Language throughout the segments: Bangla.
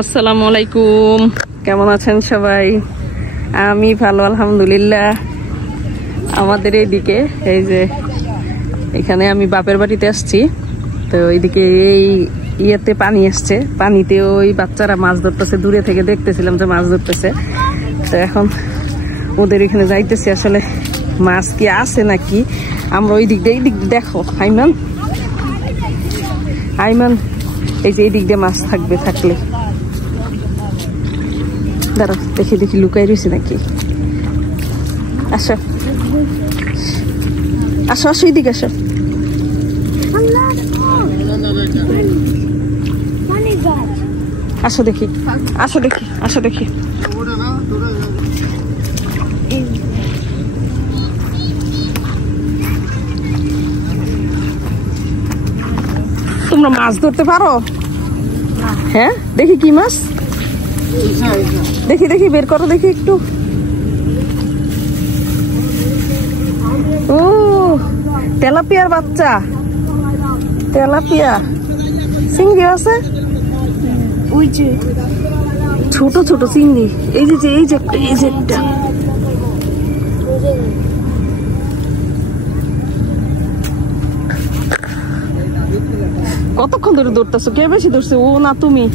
আসসালামু আলাইকুম, কেমন আছেন সবাই? আমি ভালো আলহামদুলিল্লাহ। আমাদের এইদিকে এই যে এখানে আমি বাপের বাড়িতে আসছি, তো এইদিকে এই ইয়েতে পানি আসছে, পানিতে ওই বাচ্চারা মাছ ধরতেছে, দূরে থেকে দেখতেছিলাম যে মাছ ধরতেছে। তো এখন ওদের এখানে যাইতেছি, আসলে মাছ কি আছে নাকি। আমরা ওই দিক দিয়ে, এই দিক দেখো আইমান, আইমান এই যে এই দিক দিয়ে মাছ থাকবে, থাকলে দাঁড়া দেখি দেখি লুকাই রয়েছে নাকি। আসো আসো আসো, এইদিকে আসো। আসো দেখি, আসো দেখি, আসো দেখি। তোমরা মাছ ধরতে পারো? হ্যাঁ, দেখি কি মাছ, দেখি দেখি বের করো দেখি একটু। ও তেলাপিয়ার বাচ্চা, তেলাপিয়া। চিংড়ি আছে, ওই যে ছোট ছোট চিংড়ি। এই যে এই যে একটা, এই যে একটা। কতক্ষণ ধরে ধরতেছো? কে বেশি ধরছে, ও না তুমি?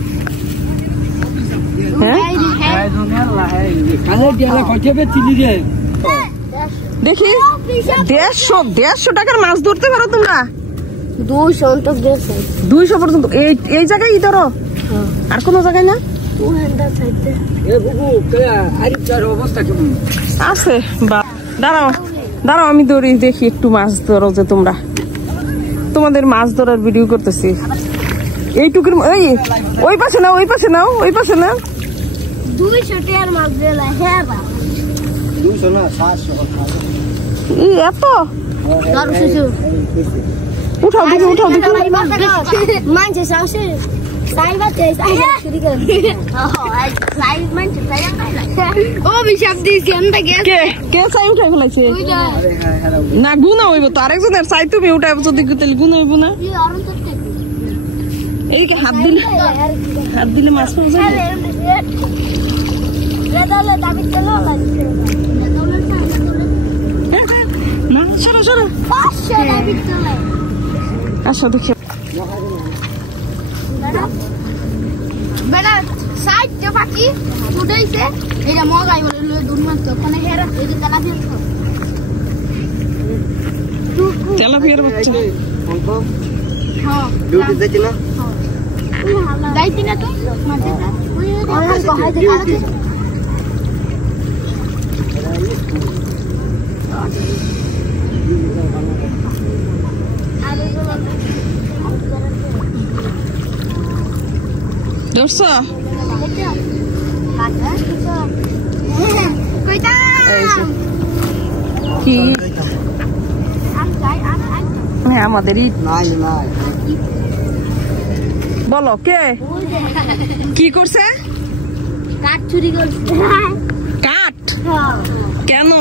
দেখি 150 টাকার মাছ ধরতে পারো তোমরা? 200 পর্যন্ত এই জায়গায় ধরো, আর কোন জায়গায় না? আছে বা দাঁড়াও দাঁড়াও, আমি ধরি দেখি একটু মাছ ধরো যে তোমরা। তোমাদের মাছ ধরার ভিডিও করতেছি। এইটুকুর ওই পাশে নাও, ওই পাশে নাও, ওই পাশে নাও। 200 টাকার মাছ দিলা, হ্যাঁ বা 200 না 700 এত উঠাও দেখি, উঠাও দেখি। মানছে সাহসে সাইবাতে শুরু করে সাইব মানছে সাইয়া ও বিশাপ দিস কেনটা গেছে। কে চাই উঠাই ফেলাইছে? না গুনা হইব তো, আরেকজনের চাই তুমি উঠাই যদি তেল গুনা হইব না। এইকে হাত দিলে, হাত দিলে মাছ পাওয়া যায় না। সরো সরো, আসো দেখি। বেটা সাইড যে পাখি উঠাইছে, এটা মগাই বলে দুন মাছ তো ওখানে হেরা এই যে তেলাপিয়া, তেলাপিয়ার বাচ্চা। হ্যাঁ ডিউটি যাইতে না, যাইতি না তো মাঝে ওই কহাই দেখা আছে। ধরছ? কি আমাদেরই বলো, কে কি করছে? কাঠ চুরি করছে। কাঠ? কেন?